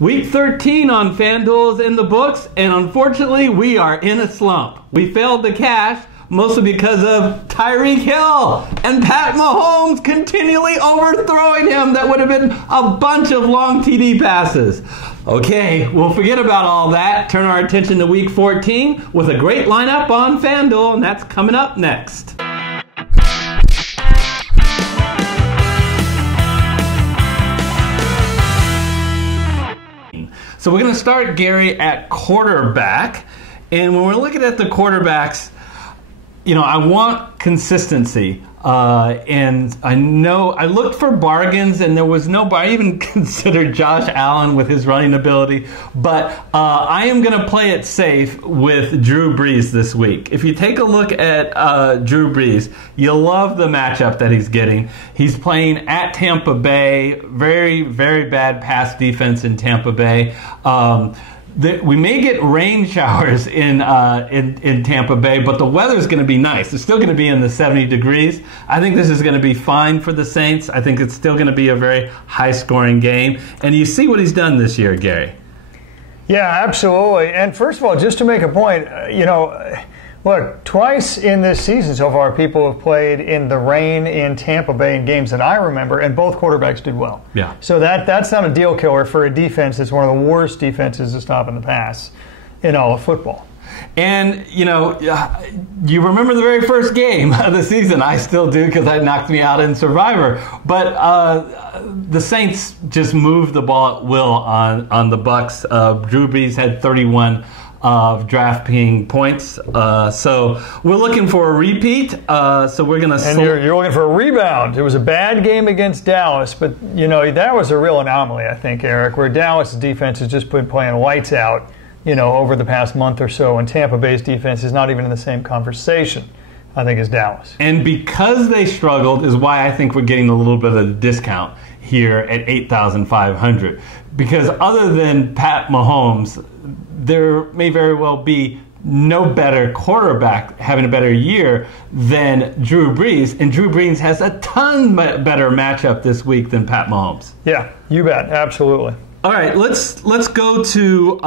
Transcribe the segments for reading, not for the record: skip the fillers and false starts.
Week 13 on FanDuel is in the books, and unfortunately, we are in a slump. We failed to cash, mostly because of Tyreek Hill and Pat Mahomes continually overthrowing him. That would have been a bunch of long TD passes. Okay, we'll forget about all that. Turn our attention to Week 14 with a great lineup on FanDuel, and that's coming up next. So we're going to start, Gary, at quarterback. And when we're looking at the quarterbacks, you know, I want consistency. And I know I looked for bargains, and there was no. I even considered Josh Allen with his running ability, but I am going to play it safe with Drew Brees this week. If you take a look at Drew Brees, you'll love the matchup that he's getting. He's playing at Tampa Bay, very, very bad pass defense in Tampa Bay. We may get rain showers in Tampa Bay, but the weather's going to be nice. It's still going to be in the 70 degrees. I think this is going to be fine for the Saints. I think it's still going to be a very high-scoring game. And you see what he's done this year, Gary. Yeah, absolutely. And first of all, just to make a point, look, twice in this season so far, people have played in the rain in Tampa Bay in games that I remember, and both quarterbacks did well. Yeah. So that's not a deal killer for a defense that's one of the worst defenses to stop in the pass in all of football. And, you know, you remember the very first game of the season. I still do because that knocked me out in Survivor. But the Saints just moved the ball at will on the Bucs. Drew Brees had 31 of DraftKings points. So we're looking for a repeat. So we're going to... And you're looking for a rebound. It was a bad game against Dallas, but, you know, that was a real anomaly, I think, Eric, where Dallas' defense has just been playing lights out, you know, over the past month or so, and Tampa Bay's defense is not even in the same conversation, I think, as Dallas. And because they struggled is why I think we're getting a little bit of a discount here at 8,500. Because other than Pat Mahomes, there may very well be no better quarterback having a better year than Drew Brees. And Drew Brees has a ton better matchup this week than Pat Mahomes. Yeah, you bet. Absolutely. All right, let's go to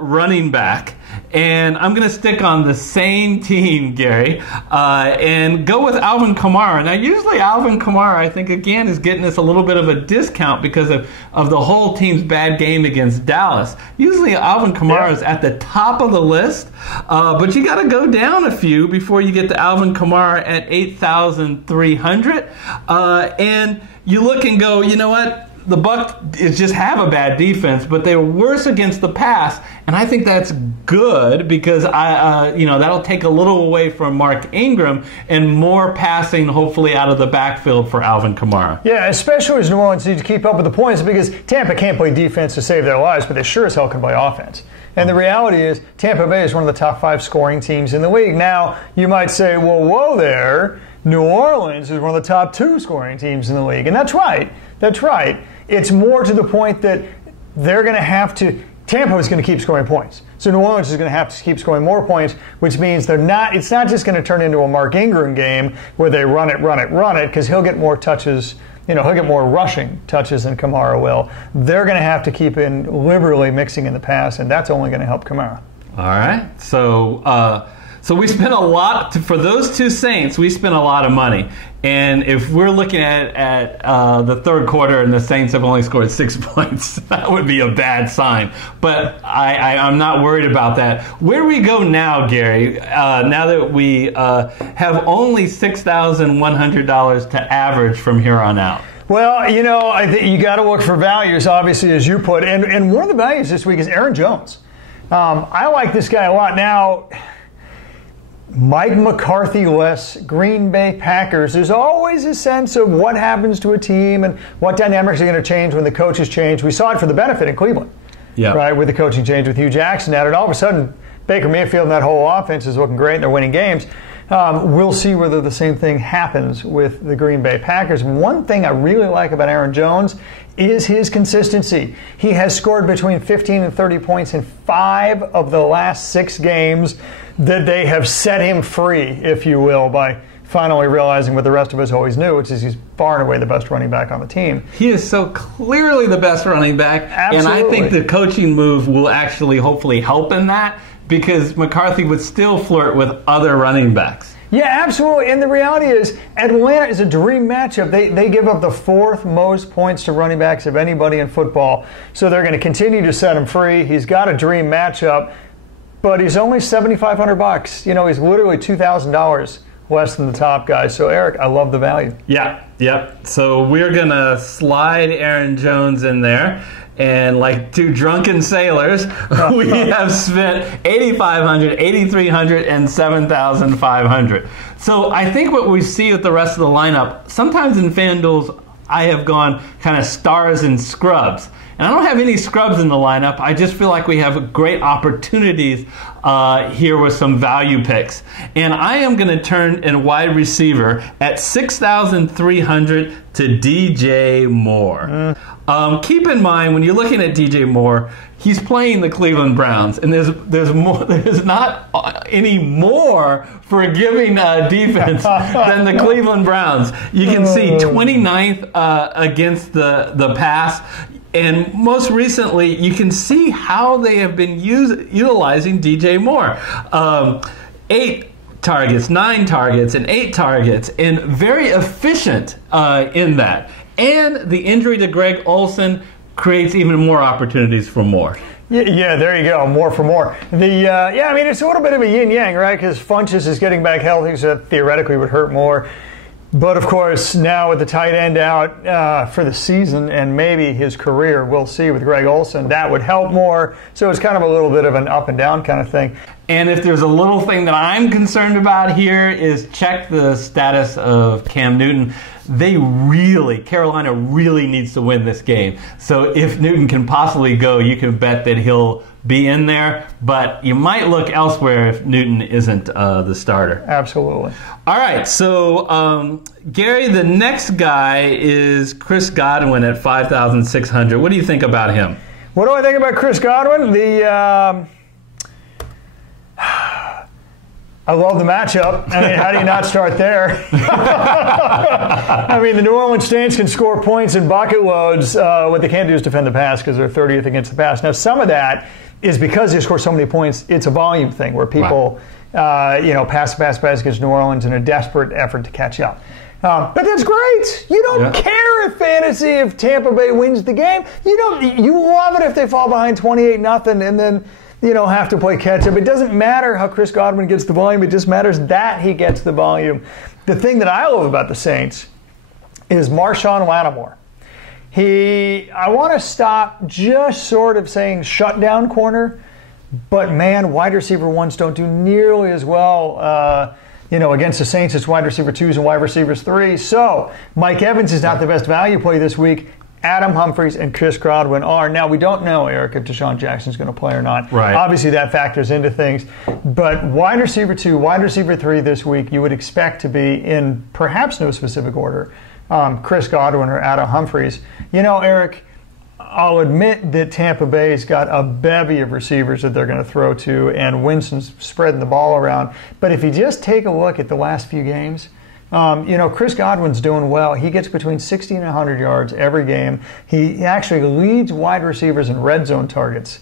running back. And I'm going to stick on the same team, Gary, and go with Alvin Kamara. Now, usually Alvin Kamara, I think, again, is getting us a little bit of a discount because of the whole team's bad game against Dallas. Usually Alvin Kamara is at the top of the list, but you got to go down a few before you get to Alvin Kamara at 8,300. And you look and go, you know what? The Bucs just have a bad defense, but they were worse against the pass, and I think that's good because that'll take a little away from Mark Ingram and more passing, hopefully, out of the backfield for Alvin Kamara. Yeah, especially as New Orleans needs to keep up with the points because Tampa can't play defense to save their lives, but they sure as hell can play offense. And the reality is Tampa Bay is one of the top 5 scoring teams in the league. Now, you might say, well, whoa there, New Orleans is one of the top 2 scoring teams in the league. And that's right. That's right. It's more to the point that they're going to have to – Tampa is going to keep scoring points. So New Orleans is going to have to keep scoring more points, which means it's not just going to turn into a Mark Ingram game where they run it, because he'll get more touches – he'll get more rushing touches than Kamara will. They're going to have to keep in liberally mixing in the pass, and that's only going to help Kamara. All right. So we spent a lot for those two Saints. We spent a lot of money, and if we're looking at the third quarter and the Saints have only scored 6 points, that would be a bad sign. But I'm not worried about that. Where do we go now, Gary? Now that we have only $6,100 to average from here on out. Well, I think you got to look for values, obviously, as you put. And one of the values this week is Aaron Jones. I like this guy a lot. Now, Mike McCarthy-less Green Bay Packers. There's always a sense of what happens to a team and what dynamics are going to change when the coaches change. We saw it for the benefit in Cleveland, right, with the coaching change with Hugh Jackson at it. All of a sudden, Baker Mayfield and that whole offense is looking great and they're winning games. We'll see whether the same thing happens with the Green Bay Packers. One thing I really like about Aaron Jones is his consistency. He has scored between 15 and 30 points in 5 of the last 6 games that they have set him free, if you will, by finally realizing what the rest of us always knew, which is he's far and away the best running back on the team. He is so clearly the best running back. Absolutely. And I think the coaching move will actually hopefully help in that, because McCarthy would still flirt with other running backs. Yeah, absolutely. And the reality is, Atlanta is a dream matchup. They give up the 4th most points to running backs of anybody in football. So they're going to continue to set him free. He's got a dream matchup, but he's only $7,500. You know, he's literally $2,000 less than the top guy. So, Eric, I love the value. Yeah, yep. So we're going to slide Aaron Jones in there. And like two drunken sailors, we have spent $8,500, $8,300, and $7,500. So I think what we see with the rest of the lineup, sometimes in FanDuel's, I have gone kind of stars and scrubs. And I don't have any scrubs in the lineup. I just feel like we have great opportunities here with some value picks. And I am going to turn in wide receiver at $6,300 to DJ Moore. Keep in mind, when you're looking at DJ Moore, he's playing the Cleveland Browns, and there's not any more forgiving defense than the Cleveland Browns. You can see 29th against the pass. And most recently, you can see how they have been utilizing DJ Moore. 8 targets, 9 targets, and 8 targets, and very efficient in that. And the injury to Greg Olsen creates even more opportunities for Moore. Yeah, there you go. More for more. I mean, it's a little bit of a yin-yang, right? Because Funchess is getting back healthy, so that theoretically would hurt more. But, of course, now with the tight end out for the season and maybe his career, we'll see with Greg Olsen, that would help more. So it's kind of a little bit of an up and down kind of thing. And if there's a little thing that I'm concerned about here is check the status of Cam Newton. Carolina really needs to win this game. So if Newton can possibly go, you can bet that he'll be in there. But you might look elsewhere if Newton isn't the starter. Absolutely. All right, so Gary, the next guy is Chris Godwin at $5,600. What do you think about him? What do I think about Chris Godwin? I love the matchup. I mean, how do you not start there? I mean, the New Orleans Saints can score points in bucket loads. What they can't do is defend the pass because they're 30th against the pass. Now, some of that is because they score so many points. It's a volume thing where people, pass against New Orleans in a desperate effort to catch up. But that's great. You don't care if Tampa Bay wins the game. You love it if they fall behind 28-0 and then have to play catch up. It doesn't matter how Chris Godwin gets the volume. It just matters that he gets the volume. The thing that I love about the Saints is Marshawn Lattimore. I want to stop just sort of saying shutdown corner, but man, wide receiver ones don't do nearly as well against the Saints as wide receiver 2s and wide receivers 3. So Mike Evans is not the best value play this week. Adam Humphries and Chris Godwin are. Now, we don't know, Eric, if Deshaun Jackson's going to play or not. Right. Obviously, that factors into things. But wide receiver 2, wide receiver 3 this week, you would expect to be in perhaps no specific order, Chris Godwin or Adam Humphries. Eric, I'll admit that Tampa Bay's got a bevy of receivers that they're going to throw to, and Winston's spreading the ball around. But if you just take a look at the last few games, Chris Godwin's doing well. He gets between 60 and 100 yards every game. He actually leads wide receivers in red zone targets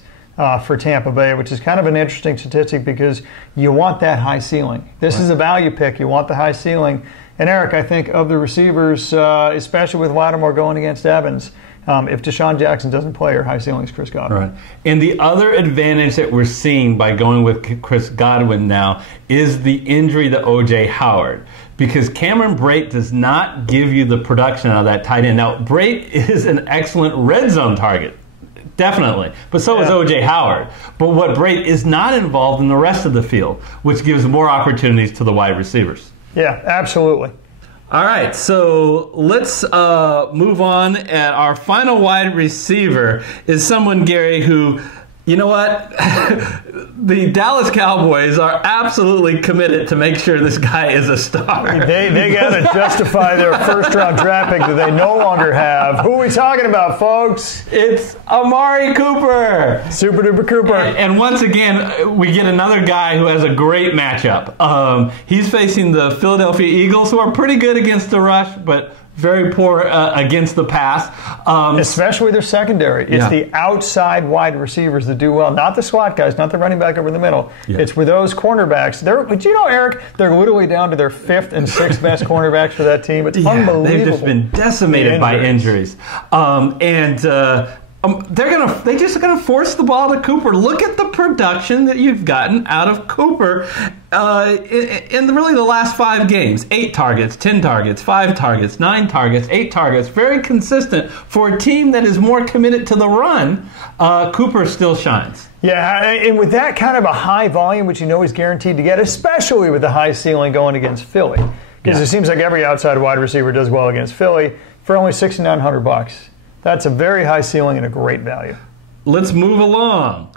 for Tampa Bay, which is kind of an interesting statistic because you want that high ceiling. This is a value pick. You want the high ceiling. And, Eric, I think of the receivers, especially with Lattimore going against Evans, if Deshaun Jackson doesn't play, your high ceiling is Chris Godwin. Right. And the other advantage that we're seeing by going with Chris Godwin now is the injury to O.J. Howard. Because Cameron Brate does not give you the production out of that tight end. Now, Brate is an excellent red zone target, definitely. But so is O.J. Howard. But what Brate is not involved in the rest of the field, which gives more opportunities to the wide receivers. Yeah, absolutely. All right, so let's move on. At our final wide receiver is someone, Gary, who You know what? The Dallas Cowboys are absolutely committed to make sure this guy is a star. They got to justify their first-round draft pick that they no longer have. Who are we talking about, folks? It's Amari Cooper. Super duper Cooper. And once again, we get another guy who has a great matchup. He's facing the Philadelphia Eagles, who are pretty good against the rush, but very poor against the pass. Especially their secondary. It's the outside wide receivers that do well, not the slot guys, not the running back over the middle. Yeah. It's with those cornerbacks. But you know, Eric, they're literally down to their 5th and 6th best cornerbacks for that team. It's unbelievable. They've just been decimated by injuries. They just gonna force the ball to Cooper. Look at the production that you've gotten out of Cooper in really the last 5 games. 8 targets, 10 targets, 5 targets, 9 targets, 8 targets. Very consistent for a team that is more committed to the run. Cooper still shines. Yeah, and with that kind of a high volume, which you know he's guaranteed to get, especially with the high ceiling going against Philly, because it seems like every outside wide receiver does well against Philly for only $6,900. That's a very high ceiling and a great value. Let's move along.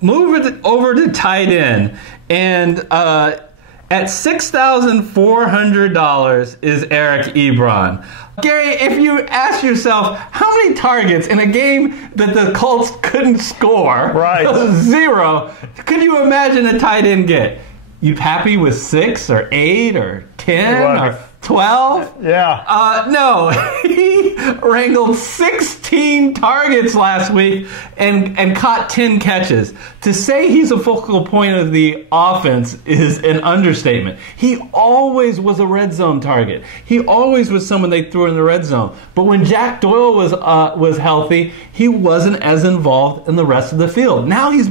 Move it over to tight end. And at $6,400 is Eric Ebron. Gary, if you ask yourself, how many targets in a game that the Colts couldn't score, 0, could you imagine a tight end get? You happy with 6 or 8 or 10 or 12? Yeah. No, he wrangled 16 targets last week and caught 10 catches. To say he's a focal point of the offense is an understatement. He always was a red zone target. He always was someone they threw in the red zone. But when Jack Doyle was healthy, he wasn't as involved in the rest of the field. Now he's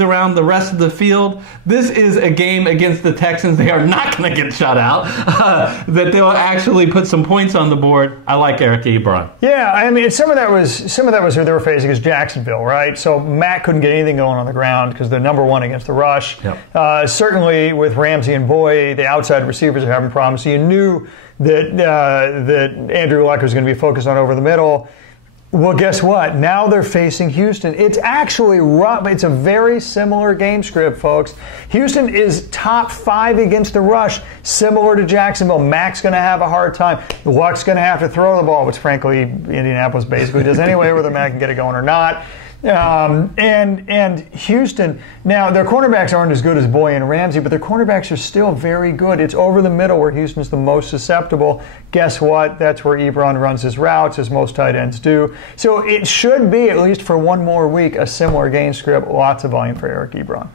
around the rest of the field. This is a game against the Texans. They are not going to get shut out. That they'll actually put some points on the board. I like Eric Ebron. Yeah, I mean, some of that was who they were facing is Jacksonville, right? So Matt couldn't get anything going on the ground because they're number 1 against the rush. Yep. Certainly with Ramsey and Boyd, the outside receivers are having problems. So you knew that Andrew Luck was going to be focused on over the middle. Well, guess what? Now they're facing Houston. It's actually rough. It's a very similar game script, folks. Houston is top 5 against the rush, similar to Jacksonville. Mac's going to have a hard time. Luck's going to have to throw the ball, which frankly Indianapolis basically does anyway, whether Mac can get it going or not. And Houston, now their cornerbacks aren't as good as Boyd and Ramsey, but their cornerbacks are still very good. It's over the middle where Houston's the most susceptible. Guess what? That's where Ebron runs his routes, as most tight ends do. So it should be, at least for one more week, a similar game script. Lots of volume for Eric Ebron.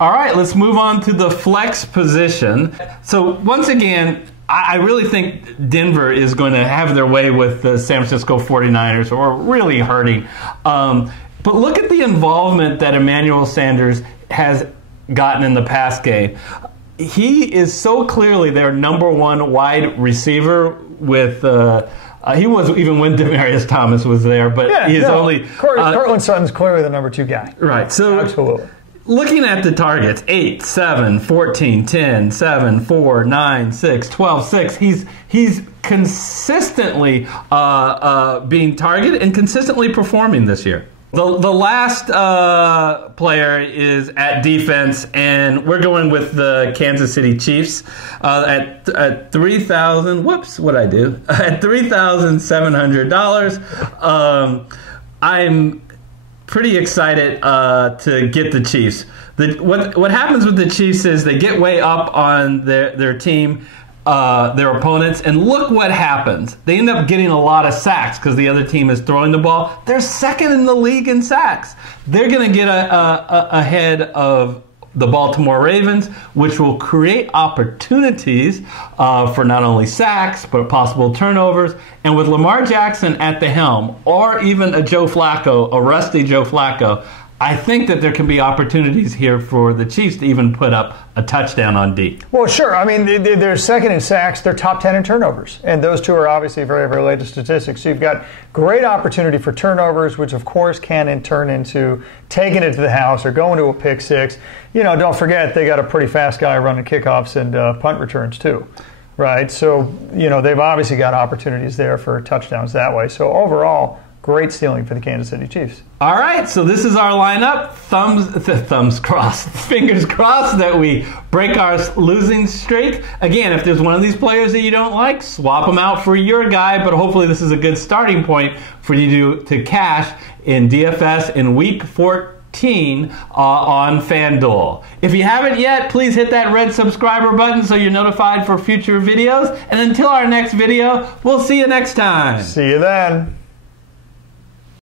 All right, let's move on to the flex position. So once again, I really think Denver is going to have their way with the San Francisco 49ers, who are really hurting. But look at the involvement that Emmanuel Sanders has gotten in the pass game. He is so clearly their number 1 wide receiver with he was even when Demaryius Thomas was there, but Courtland Sutton's clearly the number 2 guy. Right. So absolutely. Looking at the targets, 8, 7, 14, 10, 7, 4, 9, 6, 12, 6. He's consistently being targeted and consistently performing this year. The last player is at defense, and we're going with the Kansas City Chiefs at $3,000. Whoops, what'd I do? At $3,700. I'm pretty excited to get the Chiefs. What happens with the Chiefs is they get way up on their team. Their opponents, and look what happens. They end up getting a lot of sacks because the other team is throwing the ball. They're second in the league in sacks. They're going to get ahead of the Baltimore Ravens, which will create opportunities for not only sacks, but possible turnovers. And with Lamar Jackson at the helm, or even a Joe Flacco, a rusty Joe Flacco, I think that there can be opportunities here for the Chiefs to even put up a touchdown on D. Well, sure. I mean, they're second in sacks. They're top 10 in turnovers. And those two are obviously very related statistics. So you've got great opportunity for turnovers, which, of course, can turn into taking it to the house or going to a pick six. You know, don't forget, they got a pretty fast guy running kickoffs and punt returns, too. Right? So, you know, they've obviously got opportunities there for touchdowns that way. So, overall, Great ceiling for the Kansas City Chiefs. All right, so this is our lineup. Thumbs crossed, fingers crossed that we break our losing streak. Again, if there's one of these players that you don't like, swap them out for your guy, but hopefully this is a good starting point for you to cash in DFS in Week 14 on FanDuel. If you haven't yet, please hit that red subscriber button so you're notified for future videos. And until our next video, we'll see you next time. See you then.